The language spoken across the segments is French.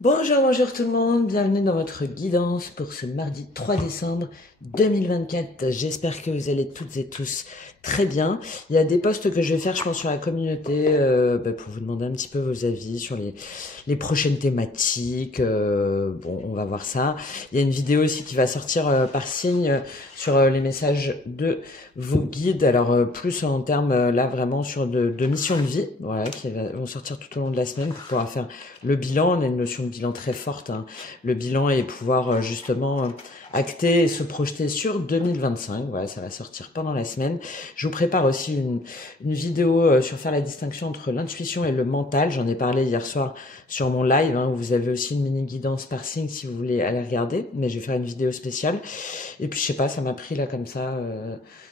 Bonjour, bonjour tout le monde, bienvenue dans votre guidance pour ce mardi 3 décembre 2024. J'espère que vous allez toutes et tous très bien. Il y a des posts que je vais faire, je pense, sur la communauté pour vous demander un petit peu vos avis sur les prochaines thématiques. Bon, on va voir ça. Il y a une vidéo aussi qui va sortir par signe sur les messages de vos guides. Alors, plus en termes, là, vraiment sur de mission de vie, voilà, vont sortir tout au long de la semaine pour pouvoir faire le bilan. On a une notion de bilan très forte, hein. Le bilan et pouvoir justement acter et se projeter sur 2025. Voilà, ça va sortir pendant la semaine. Je vous prépare aussi une vidéo sur faire la distinction entre l'intuition et le mental. J'en ai parlé hier soir sur mon live, hein, où vous avez aussi une mini guidance par signe si vous voulez aller regarder. Mais je vais faire une vidéo spéciale. Et puis je sais pas, ça m'a pris là comme ça.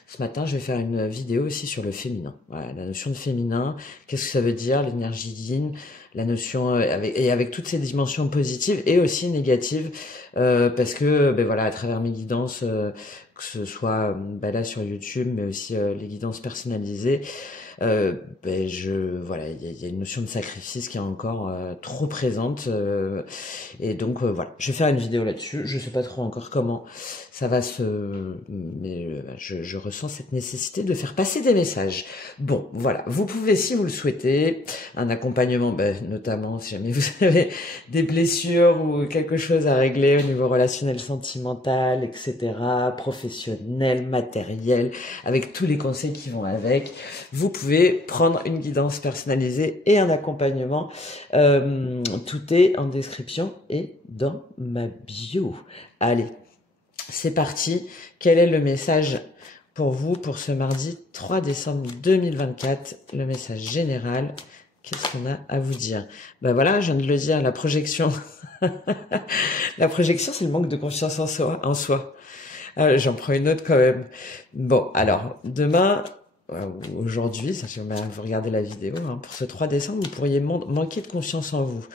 Ce matin, je vais faire une vidéo aussi sur le féminin. Voilà, la notion de féminin, qu'est-ce que ça veut dire, l'énergie yin, la notion avec toutes ces dimensions positives et aussi négatives, parce que ben voilà, à travers mes guidances, que ce soit là sur YouTube, mais aussi les guidances personnalisées, voilà, il y a une notion de sacrifice qui est encore trop présente, et donc voilà, je vais faire une vidéo là-dessus. Je sais pas trop encore comment ça va mais je ressens cette nécessité de faire passer des messages. Bon, voilà, vous pouvez, si vous le souhaitez, un accompagnement, notamment si jamais vous avez des blessures ou quelque chose à régler au niveau relationnel, sentimental, etc., professionnel, matériel, avec tous les conseils qui vont avec. Vous pouvez prendre une guidance personnalisée et un accompagnement. Tout est en description et dans ma bio. Allez, c'est parti. Quel est le message pour vous pour ce mardi 3 décembre 2024? Le message général. Qu'est-ce qu'on a à vous dire? Ben voilà, je viens de le dire, la projection. La projection, c'est le manque de confiance en soi. J'en prends une autre quand même. Bon, alors, demain, aujourd'hui, ça, si vous regardez la vidéo, hein, pour ce 3 décembre, vous pourriez manquer de confiance en vous.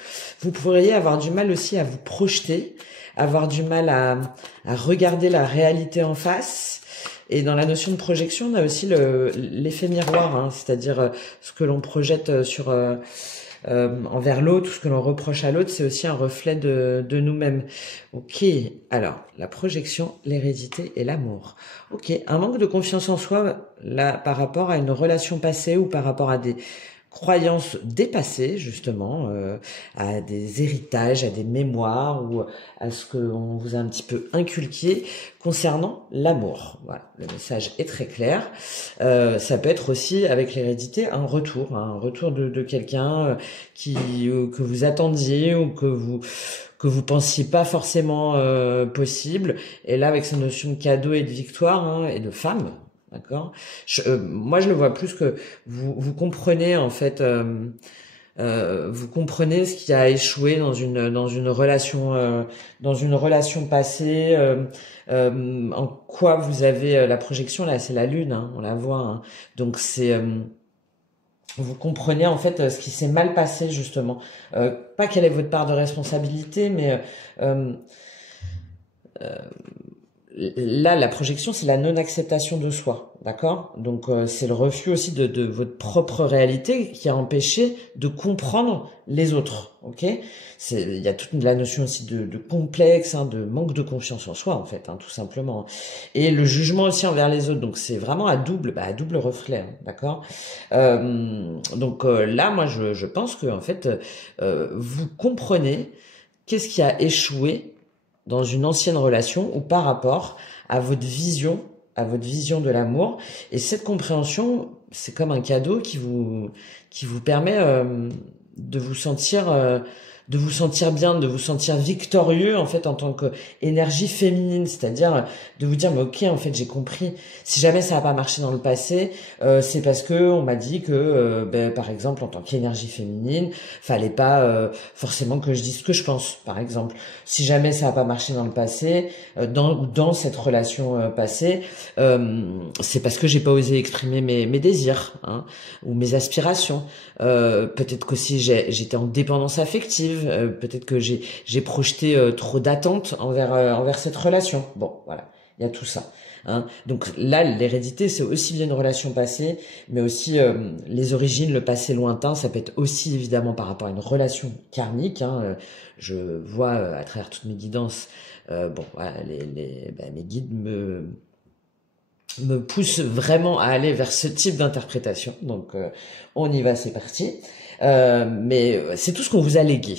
Vous pourriez avoir du mal aussi à vous projeter, avoir du mal à regarder la réalité en face. Et dans la notion de projection, on a aussi l'effet miroir, hein, c'est-à-dire ce que l'on projette envers l'autre, tout ce que l'on reproche à l'autre, c'est aussi un reflet de nous-mêmes. Ok, alors, la projection, l'hérédité et l'amour. Ok, un manque de confiance en soi, là, par rapport à une relation passée ou par rapport à des croyances dépassées, justement, à des héritages, à des mémoires ou à ce qu'on vous a un petit peu inculqué concernant l'amour. Voilà, le message est très clair. Ça peut être aussi avec l'hérédité un retour de quelqu'un que vous attendiez ou que vous pensiez pas forcément possible. Et là, avec cette notion de cadeau et de victoire, hein, et de femme, d'accord. Moi, je le vois plus que vous comprenez en fait, vous comprenez ce qui a échoué dans une relation passée. En quoi vous avez la projection là, c'est la lune, hein, on la voit. Hein. Donc c'est vous comprenez en fait ce qui s'est mal passé justement. Pas quelle est votre part de responsabilité, mais euh, là, la projection, c'est la non-acceptation de soi, d'accord? Donc, c'est le refus aussi de votre propre réalité qui a empêché de comprendre les autres, ok? Il y a toute la notion aussi de complexe, hein, de manque de confiance en soi, en fait, hein, tout simplement. Et le jugement aussi envers les autres. Donc, c'est vraiment à double reflet, hein, d'accord? Là, moi, je pense que, en fait, vous comprenez qu'est-ce qui a échoué dans une ancienne relation ou par rapport à votre vision de l'amour. Et cette compréhension, c'est comme un cadeau qui vous permet de vous sentir de vous sentir bien, de vous sentir victorieux en fait en tant que énergie féminine, c'est-à-dire de vous dire mais ok en fait j'ai compris. Si jamais ça n'a pas marché dans le passé, c'est parce que on m'a dit que par exemple en tant qu'énergie féminine, fallait pas forcément que je dise ce que je pense. Par exemple, si jamais ça n'a pas marché dans le passé, dans cette relation passée, c'est parce que j'ai pas osé exprimer mes désirs, hein, ou mes aspirations. Peut-être qu'aussi j'étais en dépendance affective. Peut-être que j'ai projeté trop d'attentes envers cette relation. Bon, voilà, il y a tout ça. hein. Donc là, l'hérédité, c'est aussi bien une relation passée, mais aussi les origines, le passé lointain. Ça peut être aussi évidemment par rapport à une relation karmique, hein. Je vois à travers toutes mes guidances, bon, voilà, mes guides me poussent vraiment à aller vers ce type d'interprétation. Donc on y va, c'est parti. Mais c'est tout ce qu'on vous a légué.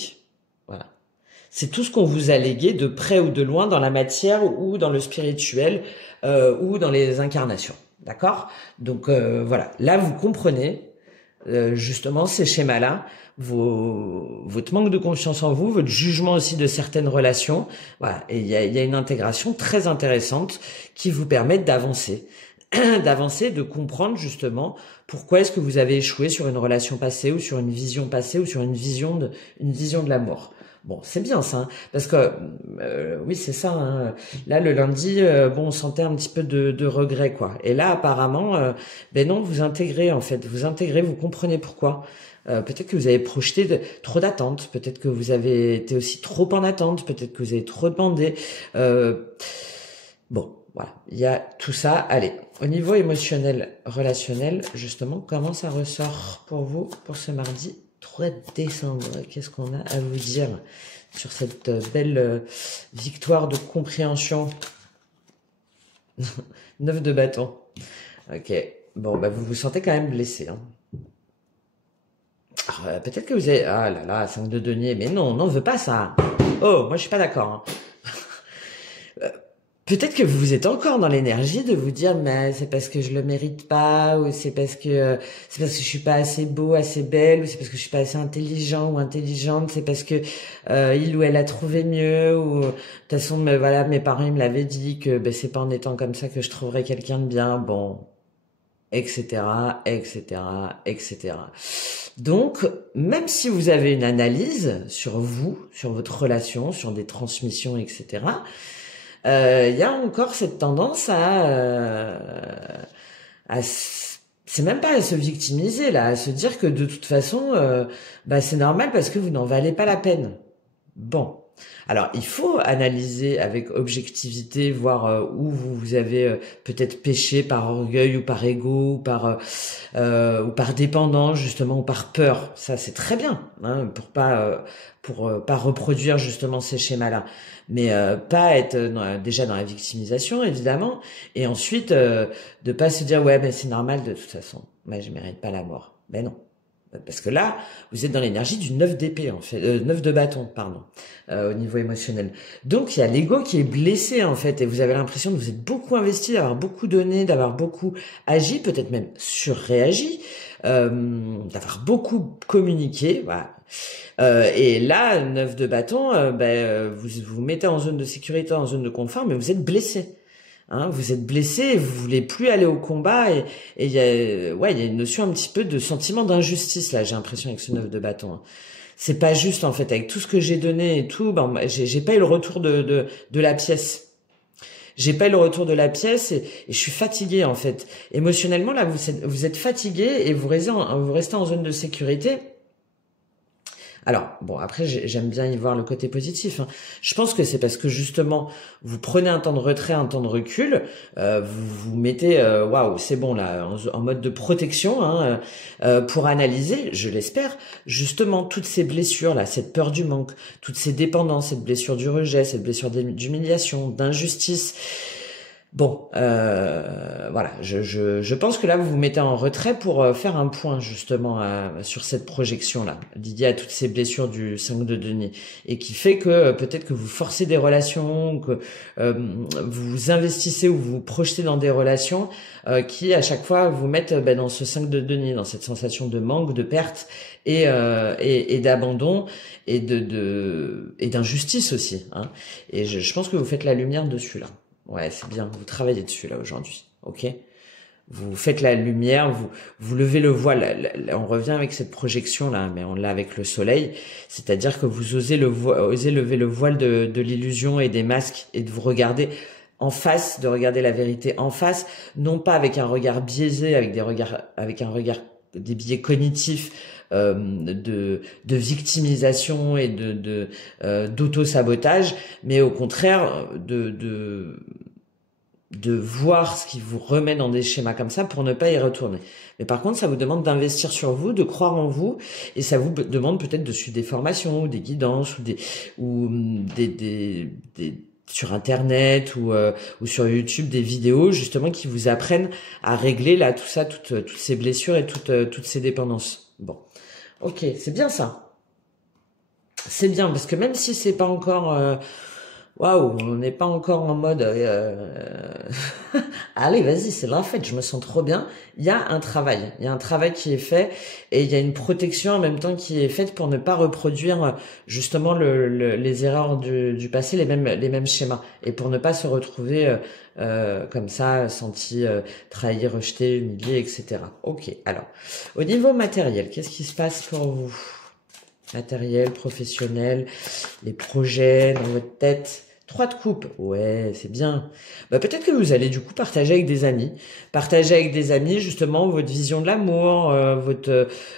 Voilà. C'est tout ce qu'on vous a légué de près ou de loin dans la matière ou dans le spirituel ou dans les incarnations. D'accord? Donc voilà. Là, vous comprenez justement ces schémas-là, votre manque de confiance en vous, votre jugement aussi de certaines relations. Voilà. Et il y a une intégration très intéressante qui vous permet d'avancer. D'avancer, de comprendre justement pourquoi est-ce que vous avez échoué sur une relation passée ou sur une vision passée ou sur une vision de l'amour. Bon, c'est bien ça, hein, parce que oui, c'est ça. Hein, là, le lundi, bon, on sentait un petit peu de regret, quoi. Et là, apparemment, ben non, vous intégrez en fait, vous intégrez, vous comprenez pourquoi. Peut-être que vous avez projeté trop d'attentes, peut-être que vous avez été aussi trop en attente, peut-être que vous avez trop demandé. Bon, voilà, il y a tout ça. Allez, au niveau émotionnel, relationnel, justement, comment ça ressort pour vous pour ce mardi 3 décembre? Qu'est-ce qu'on a à vous dire sur cette belle victoire de compréhension? 9 de bâton. Ok, bon, bah vous vous sentez quand même blessé, hein. Peut-être que vous avez... Ah là là, 5 de denier, mais non, on ne veut pas ça. Oh, moi je suis pas d'accord, hein. Peut-être que vous êtes encore dans l'énergie de vous dire mais c'est parce que je le mérite pas, ou c'est parce que je suis pas assez beau, assez belle, ou c'est parce que je suis pas assez intelligent ou intelligente, c'est parce que il ou elle a trouvé mieux, ou de toute façon voilà, mes parents ils me l'avaient dit que ben c'est pas en étant comme ça que je trouverais quelqu'un de bien, bon, etc., etc., etc. Donc, même si vous avez une analyse sur vous, sur votre relation, sur des transmissions, etc., il y a encore cette tendance c'est même pas à se victimiser là, à se dire que de toute façon, bah c'est normal parce que vous n'en valez pas la peine. Bon. Alors, il faut analyser avec objectivité, voir où vous avez peut-être péché par orgueil ou par ego ou par dépendance justement ou par peur. Ça, c'est très bien, hein, pour pas reproduire justement ces schémas-là, mais pas être déjà dans la victimisation évidemment, et ensuite de pas se dire ouais, ben c'est normal de toute façon, mais je mérite pas la mort. Ben non. Parce que là, vous êtes dans l'énergie du 9 d'épée, en fait, 9 de bâton, pardon, au niveau émotionnel. Donc, il y a l'ego qui est blessé, en fait, et vous avez l'impression de vous être beaucoup investi, d'avoir beaucoup donné, d'avoir beaucoup agi, peut-être même surréagi, d'avoir beaucoup communiqué, voilà. Et là, 9 de bâton, vous vous mettez en zone de sécurité, en zone de confort, mais vous êtes blessé. Hein, vous êtes blessé, vous voulez plus aller au combat, et il y a, ouais, il y a une notion un petit peu de sentiment d'injustice là. J'ai l'impression avec ce 9 de bâton. Hein. C'est pas juste en fait, avec tout ce que j'ai donné et tout, ben j'ai pas eu le retour de la pièce. J'ai pas eu le retour de la pièce et je suis fatigué en fait. Émotionnellement là, vous êtes fatigué et vous restez en zone de sécurité. Alors, bon, après, j'aime bien y voir le côté positif. Hein. Je pense que c'est parce que, justement, vous prenez un temps de retrait, un temps de recul, vous vous mettez, waouh, c'est bon, là, en mode de protection, hein, pour analyser, je l'espère, justement, toutes ces blessures, là, cette peur du manque, toutes ces dépendances, cette blessure du rejet, cette blessure d'humiliation, d'injustice. Bon, voilà, je pense que là, vous vous mettez en retrait pour faire un point, justement, sur cette projection-là, liée à toutes ces blessures du 5 de denier, et qui fait que peut-être que vous forcez des relations, que vous investissez ou vous vous projetez dans des relations qui, à chaque fois, vous mettent dans ce 5 de denier, dans cette sensation de manque, de perte et d'abandon et et d'injustice aussi. Hein. Et je pense que vous faites la lumière dessus, là. Ouais, c'est bien. Vous travaillez dessus là aujourd'hui, ok? Vous faites la lumière, vous levez le voile. On revient avec cette projection là, mais on l'a avec le soleil. C'est-à-dire que vous osez lever le voile de l'illusion et des masques et de vous regarder en face, de regarder la vérité en face, non pas avec un regard biaisé, avec des biais cognitifs. De victimisation et d'auto-sabotage, mais au contraire de voir ce qui vous remet dans des schémas comme ça pour ne pas y retourner. Mais par contre, ça vous demande d'investir sur vous, de croire en vous, et ça vous demande peut-être de suivre des formations ou des guidances ou des sur Internet ou sur YouTube des vidéos justement qui vous apprennent à régler là tout ça, toutes ces blessures et toutes ces dépendances. Bon, ok, c'est bien ça. C'est bien parce que même si c'est pas encore waouh, on n'est pas encore en mode allez, vas-y, c'est la fête, je me sens trop bien. Il y a un travail qui est fait et il y a une protection en même temps qui est faite pour ne pas reproduire justement les erreurs du passé, les mêmes schémas et pour ne pas se retrouver comme ça, senti trahi, rejeté, humilié, etc. Ok, alors au niveau matériel, qu'est-ce qui se passe pour vous? Matériel, professionnel, les projets dans votre tête. 3 de coupe, ouais, c'est bien. Bah, peut-être que vous allez du coup partager avec des amis. Partager avec des amis justement votre vision de l'amour,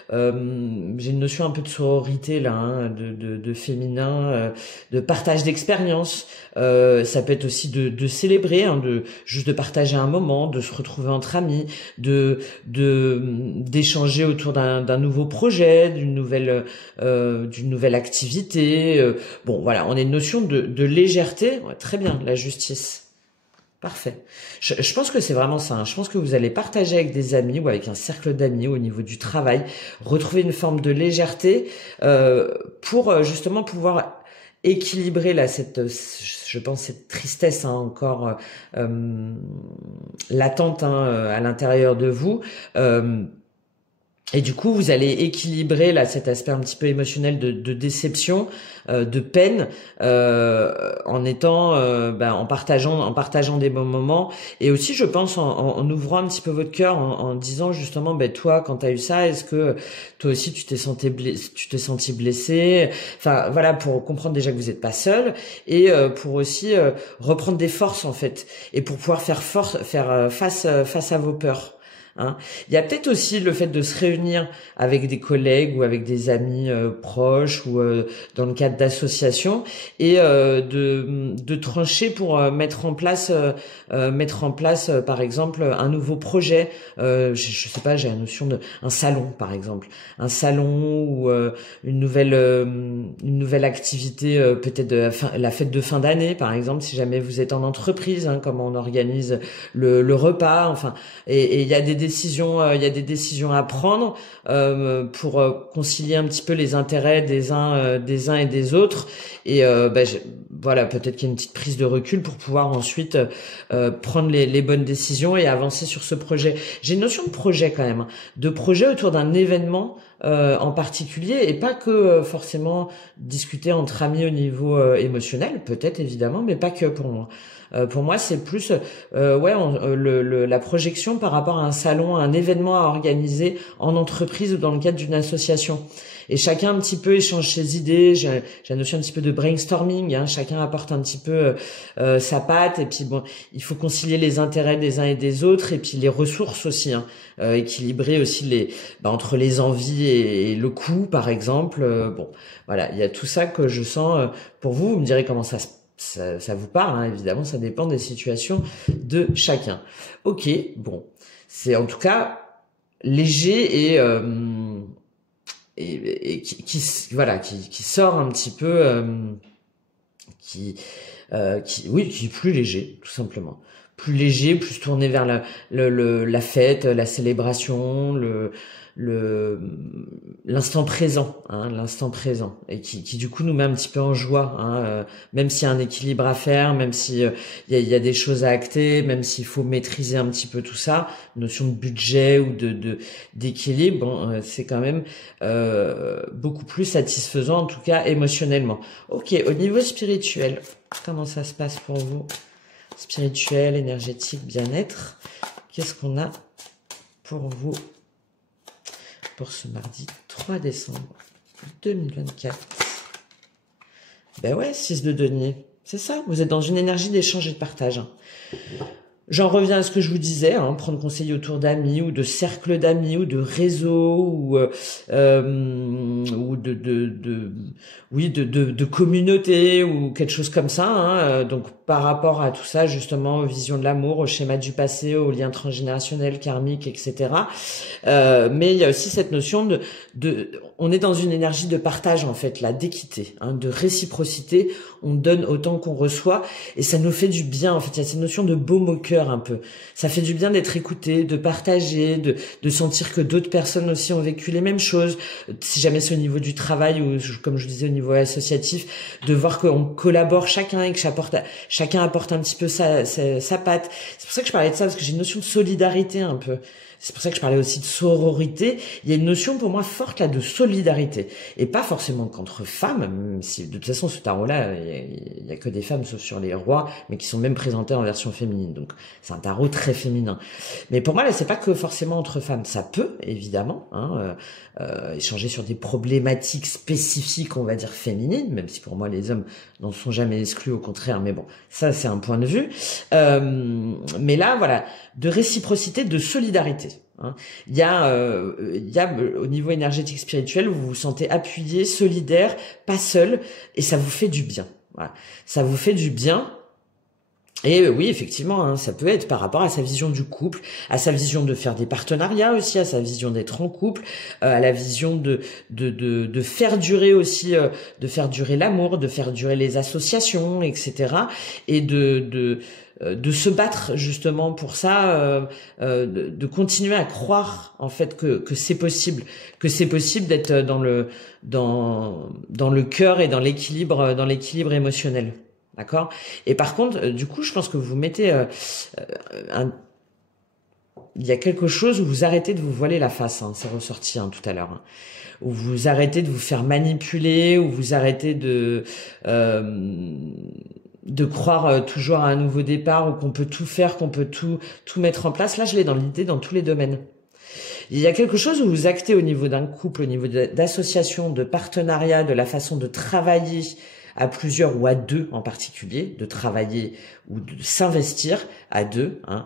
j'ai une notion un peu de sororité là, hein, de féminin, de partage d'expérience. Ça peut être aussi de célébrer, hein, juste de partager un moment, de se retrouver entre amis, d'échanger autour d'un nouveau projet, d'une nouvelle activité. Bon, voilà, on a une notion de légèreté. Ouais, très bien, la justice. Parfait. Je pense que c'est vraiment ça. Hein. Je pense que vous allez partager avec des amis ou avec un cercle d'amis au niveau du travail, retrouver une forme de légèreté pour justement pouvoir équilibrer là je pense cette tristesse hein, encore latente hein, à l'intérieur de vous. Et du coup, vous allez équilibrer là cet aspect un petit peu émotionnel de déception, de peine, en étant, en partageant des bons moments, et aussi, je pense, en ouvrant un petit peu votre cœur, en disant justement, toi, quand t'as eu ça, est-ce que toi aussi tu t'es senti blessé, enfin voilà, pour comprendre déjà que vous n'êtes pas seul, et pour aussi reprendre des forces en fait, et pour pouvoir faire face à vos peurs. Hein. Il y a peut-être aussi le fait de se réunir avec des collègues ou avec des amis proches ou dans le cadre d'associations et de trancher pour mettre en place par exemple un nouveau projet. Je sais pas, j'ai la notion de un salon par exemple, un salon ou une nouvelle activité peut-être la fête de fin d'année par exemple si jamais vous êtes en entreprise, hein, comment on organise le repas, enfin et il y a des décisions à prendre pour concilier un petit peu les intérêts des uns et des autres et voilà, peut-être qu'il y a une petite prise de recul pour pouvoir ensuite prendre les bonnes décisions et avancer sur ce projet. J'ai une notion de projet quand même, de projet autour d'un événement en particulier et pas que forcément discuter entre amis au niveau émotionnel, peut-être évidemment, mais pas que pour moi. Pour moi, c'est plus la projection par rapport à un salon, à un événement à organiser en entreprise ou dans le cadre d'une association. Et chacun un petit peu échange ses idées. J'ai la notion un petit peu de brainstorming. Hein, chacun apporte un petit peu sa patte. Et puis bon, il faut concilier les intérêts des uns et des autres. Et puis les ressources aussi. Hein, équilibrer aussi entre les envies et le coût, par exemple. Bon, voilà, il y a tout ça que je sens pour vous. Vous me direz comment ça vous parle, hein, évidemment, ça dépend des situations de chacun. Ok, bon, c'est en tout cas léger et qui sort un petit peu, qui est plus léger, tout simplement. Plus léger, plus tourné vers la fête, la célébration, l'instant présent, hein, l'instant présent, et qui du coup nous met un petit peu en joie, hein, même s'il y a un équilibre à faire, même si il y a des choses à acter, même s'il faut maîtriser un petit peu tout ça, notion de budget ou d'équilibre, bon, c'est quand même beaucoup plus satisfaisant, en tout cas émotionnellement. Ok, au niveau spirituel, comment ça se passe pour vous? Spirituel, énergétique, bien-être. Qu'est-ce qu'on a pour vous pour ce mardi 3 décembre 2024? Ben ouais, 6 de denier. C'est ça, vous êtes dans une énergie d'échange et de partage. Hein. J'en reviens à ce que je vous disais, hein, prendre conseil autour d'amis ou de cercles d'amis ou de réseaux ou de communauté ou quelque chose comme ça. Hein, donc par rapport à tout ça, justement, aux visions de l'amour, au schéma du passé, aux liens transgénérationnels, karmiques, etc. Mais il y a aussi cette notion on est dans une énergie de partage, en fait, là, d'équité, hein, de réciprocité. On donne autant qu'on reçoit, et ça nous fait du bien, en fait. Il y a cette notion de baume au cœur, un peu. Ça fait du bien d'être écouté, de partager, de sentir que d'autres personnes aussi ont vécu les mêmes choses. Si jamais c'est au niveau du travail, ou comme je disais, au niveau associatif, de voir qu'on collabore chacun et que chacun apporte un petit peu sa patte. C'est pour ça que je parlais de ça, parce que j'ai une notion de solidarité un peu. C'est pour ça que je parlais aussi de sororité. Il y a une notion pour moi forte là de solidarité. Et pas forcément qu'entre femmes, même si de toute façon ce tarot-là, il y a que des femmes sauf sur les rois, mais qui sont même présentés en version féminine. Donc c'est un tarot très féminin. Mais pour moi là, c'est pas que forcément entre femmes. Ça peut, évidemment, hein, échanger sur des problématiques spécifiques, on va dire féminines, même si pour moi les hommes n'en sont jamais exclus, au contraire. Mais bon, ça c'est un point de vue. Mais là, voilà, de réciprocité, de solidarité. Hein. Il y a au niveau énergétique spirituel, vous vous sentez appuyé, solidaire, pas seul, et ça vous fait du bien. Voilà. Ça vous fait du bien. Et oui, effectivement, hein, ça peut être par rapport à sa vision du couple, à sa vision de faire des partenariats aussi, à sa vision d'être en couple, à la vision de faire durer aussi, de faire durer l'amour, de faire durer les associations, etc. Et de se battre justement pour ça, de continuer à croire en fait que c'est possible, d'être dans le cœur et dans l'équilibre émotionnel. D'accord. Et par contre, du coup, je pense que vous mettez il y a quelque chose où vous arrêtez de vous voiler la face, hein, c'est ressorti tout à l'heure, hein, où vous arrêtez de vous faire manipuler, où vous arrêtez de croire toujours à un nouveau départ, ou qu'on peut tout faire, qu'on peut tout mettre en place. Là, je l'ai dans l'idée dans tous les domaines. Il y a quelque chose où vous actez au niveau d'un couple, au niveau d'association, de partenariat, de la façon de travailler à plusieurs ou à deux en particulier, de travailler ou de s'investir à deux, hein,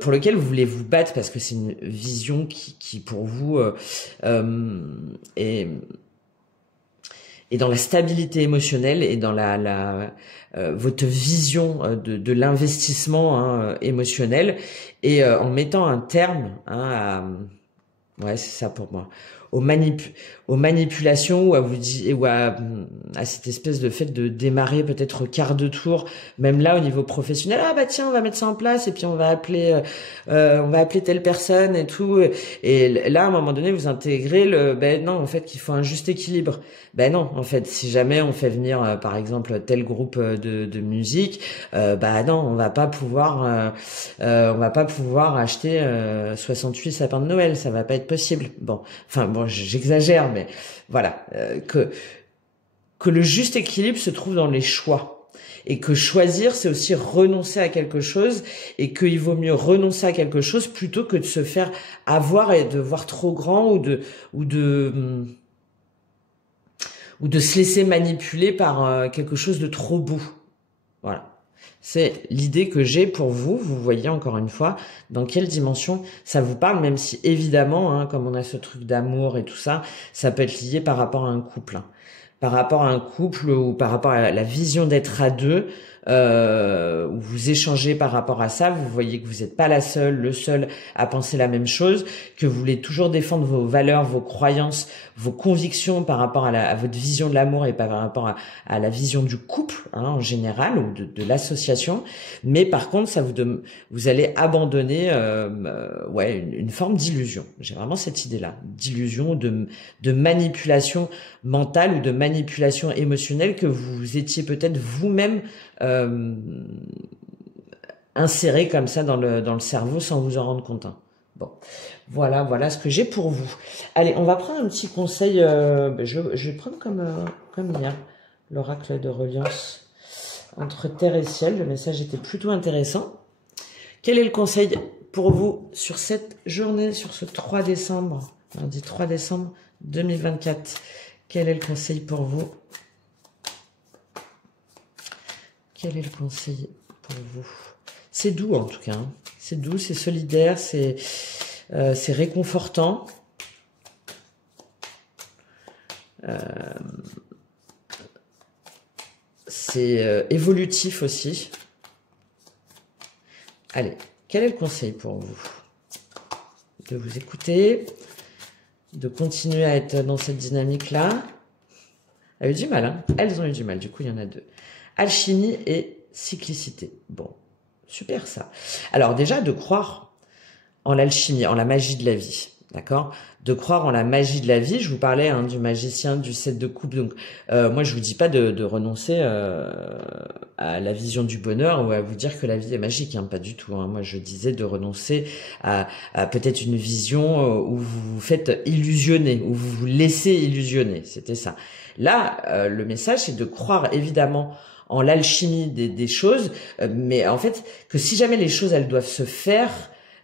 pour lequel vous voulez vous battre parce que c'est une vision qui pour vous est dans la stabilité émotionnelle et dans votre vision de l'investissement, hein, émotionnel, et en mettant un terme, hein, ouais, c'est ça pour moi, aux manipulations, ou à cette espèce de fait de démarrer peut-être au quart de tour, même là au niveau professionnel. Ah bah tiens, on va mettre ça en place, et puis on va appeler telle personne et tout. Et là, à un moment donné, vous intégrez ben non, en fait, qu'il faut un juste équilibre. Ben non, en fait, si jamais on fait venir, par exemple, tel groupe de musique, bah non, on va pas pouvoir acheter 68 sapins de Noël, ça va pas être possible. Bon, j'exagère, mais voilà, que le juste équilibre se trouve dans les choix, et que choisir, c'est aussi renoncer à quelque chose, et qu'il vaut mieux renoncer à quelque chose plutôt que de se faire avoir et de voir trop grand, ou de se laisser manipuler par quelque chose de trop beau. Voilà. C'est l'idée que j'ai pour vous. Vous voyez encore une fois dans quelle dimension ça vous parle, même si évidemment, hein, comme on a ce truc d'amour et tout ça, ça peut être lié par rapport à un couple. Hein. Par rapport à un couple, ou par rapport à la vision d'être à deux, où vous échangez par rapport à ça, vous voyez que vous n'êtes pas le seul à penser la même chose, que vous voulez toujours défendre vos valeurs, vos croyances, vos convictions par rapport à votre vision de l'amour, et par rapport à la vision du couple, hein, en général, ou de l'association. Mais par contre, vous allez abandonner une forme d'illusion. J'ai vraiment cette idée-là, d'illusion, de manipulation mentale ou de manipulation émotionnelle que vous étiez peut-être vous-même inséré comme ça dans le cerveau sans vous en rendre compte. Hein. Bon, voilà ce que j'ai pour vous. Allez, on va prendre un petit conseil. Je vais prendre comme hier, l'oracle de reliance entre terre et ciel. Le message était plutôt intéressant. Quel est le conseil pour vous sur cette journée, sur ce 3 décembre, lundi 3 décembre 2024? Quel est le conseil pour vous? Quel est le conseil pour vous? C'est doux en tout cas. Hein. C'est doux, c'est solidaire, c'est réconfortant. c'est évolutif aussi. Allez, quel est le conseil pour vous? De vous écouter, de continuer à être dans cette dynamique-là. Elle a eu du mal, hein. Elles ont eu du mal, du coup, il y en a deux. Alchimie et cyclicité. Bon, super ça. Alors déjà, de croire en l'alchimie, en la magie de la vie. D'accord? De croire en la magie de la vie. Je vous parlais du magicien du 7 de coupe. Donc, moi, je vous dis pas de renoncer à la vision du bonheur ou à vous dire que la vie est magique. Hein, pas du tout. Hein. Moi, je disais de renoncer à peut-être une vision où vous vous faites illusionner, où vous vous laissez illusionner. C'était ça. Là, le message, c'est de croire évidemment en l'alchimie des choses, mais en fait, que si jamais les choses, elles doivent se faire,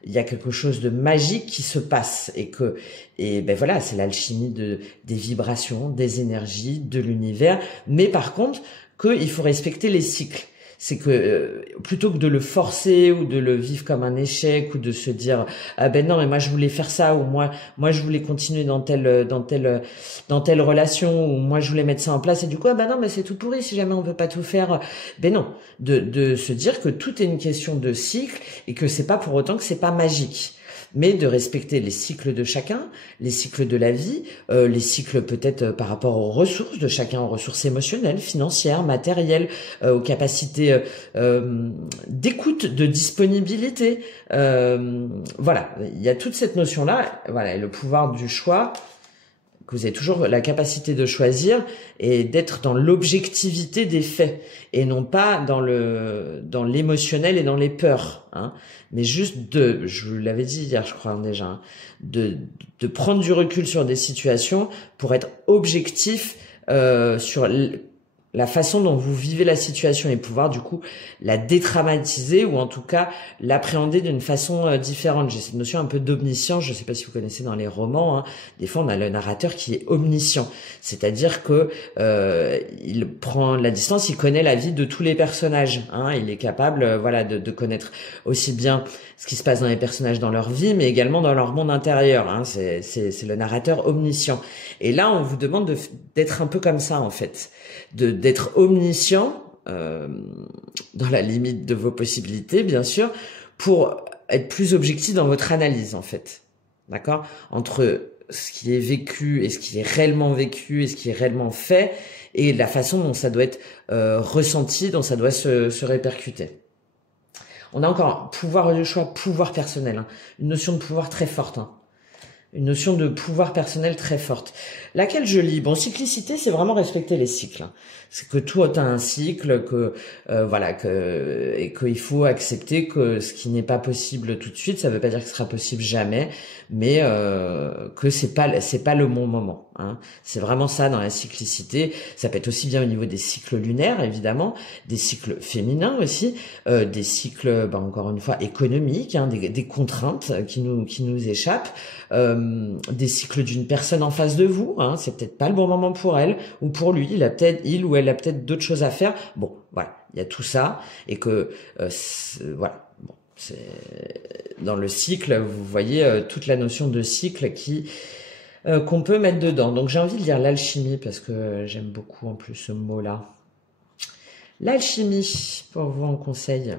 il y a quelque chose de magique qui se passe et ben voilà, c'est l'alchimie des vibrations, des énergies, de l'univers. Mais par contre, qu'il faut respecter les cycles. C'est que plutôt que de le forcer ou de le vivre comme un échec ou de se dire ah ben non mais moi je voulais faire ça ou moi je voulais continuer dans telle relation ou moi je voulais mettre ça en place et du coup ah ben non mais c'est tout pourri si jamais on peut pas tout faire. Ben non, de se dire que tout est une question de cycle et que c'est pas pour autant que c'est pas magique. Mais de respecter les cycles de chacun, les cycles de la vie, les cycles peut-être par rapport aux ressources de chacun, aux ressources émotionnelles, financières, matérielles, aux capacités d'écoute, de disponibilité. Voilà, il y a toute cette notion-là, voilà, et le pouvoir du choix, que vous avez toujours la capacité de choisir et d'être dans l'objectivité des faits et non pas dans l'émotionnel et dans les peurs, hein, mais juste je vous l'avais dit hier, je crois déjà, hein, de prendre du recul sur des situations pour être objectif sur la façon dont vous vivez la situation et pouvoir du coup la dédramatiser ou en tout cas l'appréhender d'une façon différente. J'ai cette notion un peu d'omniscience, je ne sais pas si vous connaissez dans les romans, hein. Des fois on a le narrateur qui est omniscient, c'est-à-dire que il prend la distance, il connaît la vie de tous les personnages, hein. Il est capable voilà de connaître aussi bien ce qui se passe dans les personnages dans leur vie mais également dans leur monde intérieur, hein. C'est le narrateur omniscient. Et là on vous demande d'être un peu comme ça en fait, d'être omniscient dans la limite de vos possibilités bien sûr pour être plus objectif dans votre analyse en fait, d'accord, entre ce qui est vécu et ce qui est réellement vécu et ce qui est réellement fait et la façon dont ça doit être ressenti, dont ça doit se répercuter. On a encore pouvoir de choix, pouvoir personnel, hein, une notion de pouvoir très forte, hein. Une notion de pouvoir personnel très forte. Laquelle je lis? Bon, cyclicité, c'est vraiment respecter les cycles. C'est que tout a un cycle, que voilà, et qu'il faut accepter que ce qui n'est pas possible tout de suite, ça veut pas dire que ce sera possible jamais, mais que c'est pas le bon moment, hein. C'est vraiment ça dans la cyclicité. Ça peut être aussi bien au niveau des cycles lunaires, évidemment, des cycles féminins aussi, des cycles, encore une fois, économiques, hein, des contraintes qui nous échappent. Des cycles d'une personne en face de vous, hein, c'est peut-être pas le bon moment pour elle ou pour lui, il ou elle a peut-être d'autres choses à faire. Bon, voilà, il y a tout ça et que voilà, bon, c'est dans le cycle, vous voyez toute la notion de cycle qu'on peut mettre dedans. Donc j'ai envie de lire l'alchimie parce que j'aime beaucoup en plus ce mot-là. L'alchimie pour vous en conseil.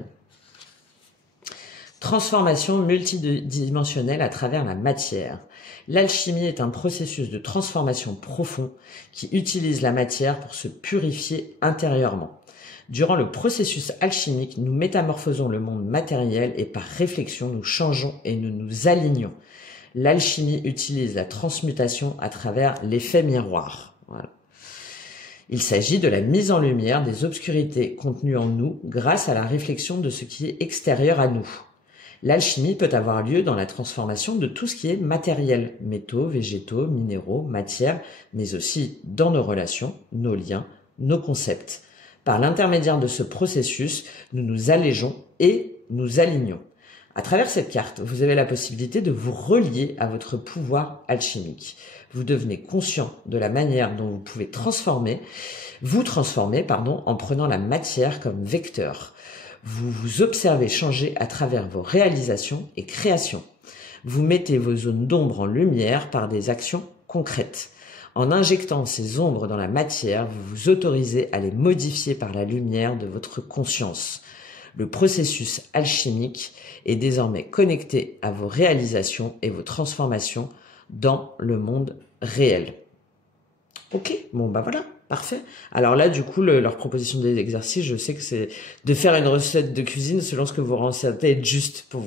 Transformation multidimensionnelle à travers la matière. L'alchimie est un processus de transformation profond qui utilise la matière pour se purifier intérieurement. Durant le processus alchimique, nous métamorphosons le monde matériel et par réflexion, nous changeons et nous nous alignons. L'alchimie utilise la transmutation à travers l'effet miroir. Voilà. Il s'agit de la mise en lumière des obscurités contenues en nous grâce à la réflexion de ce qui est extérieur à nous. L'alchimie peut avoir lieu dans la transformation de tout ce qui est matériel, métaux, végétaux, minéraux, matière, mais aussi dans nos relations, nos liens, nos concepts. Par l'intermédiaire de ce processus, nous nous allégeons et nous alignons. À travers cette carte, vous avez la possibilité de vous relier à votre pouvoir alchimique. Vous devenez conscient de la manière dont vous pouvez vous transformer, en prenant la matière comme vecteur. Vous vous observez changer à travers vos réalisations et créations. Vous mettez vos zones d'ombre en lumière par des actions concrètes. En injectant ces ombres dans la matière, vous vous autorisez à les modifier par la lumière de votre conscience. Le processus alchimique est désormais connecté à vos réalisations et vos transformations dans le monde réel. Ok, bon bah voilà, parfait. Alors là, du coup, leur proposition d'exercice, je sais que c'est de faire une recette de cuisine selon ce que vous ressentez être juste pour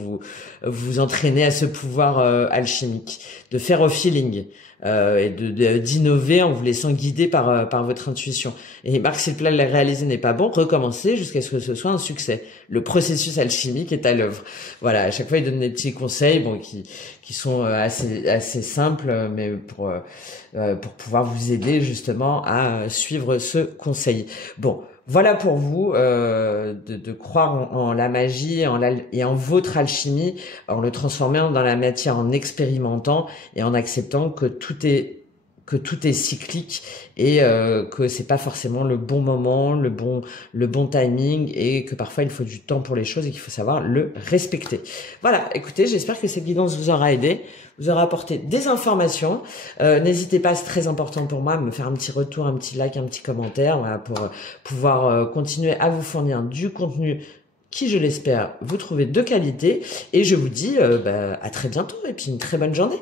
vous entraîner à ce pouvoir alchimique, de faire au feeling. Et d'innover en vous laissant guider par votre intuition. Et Marc, si le plat réalisé n'est pas bon, recommencez jusqu'à ce que ce soit un succès. Le processus alchimique est à l'œuvre. Voilà, à chaque fois, il donne des petits conseils, bon, qui sont assez simples, mais pour pouvoir vous aider justement à suivre ce conseil. Bon. Voilà pour vous, de croire en la magie et en votre alchimie, en le transformant dans la matière, en expérimentant et en acceptant que tout est cyclique et que c'est pas forcément le bon moment, le bon timing et que parfois il faut du temps pour les choses et qu'il faut savoir le respecter. Voilà, écoutez, j'espère que cette guidance vous aura aidé, vous aura apporté des informations. N'hésitez pas, c'est très important pour moi, à me faire un petit retour, un petit like, un petit commentaire, voilà, pour pouvoir continuer à vous fournir du contenu qui, je l'espère, vous trouvez de qualité. Et je vous dis à très bientôt et puis une très bonne journée.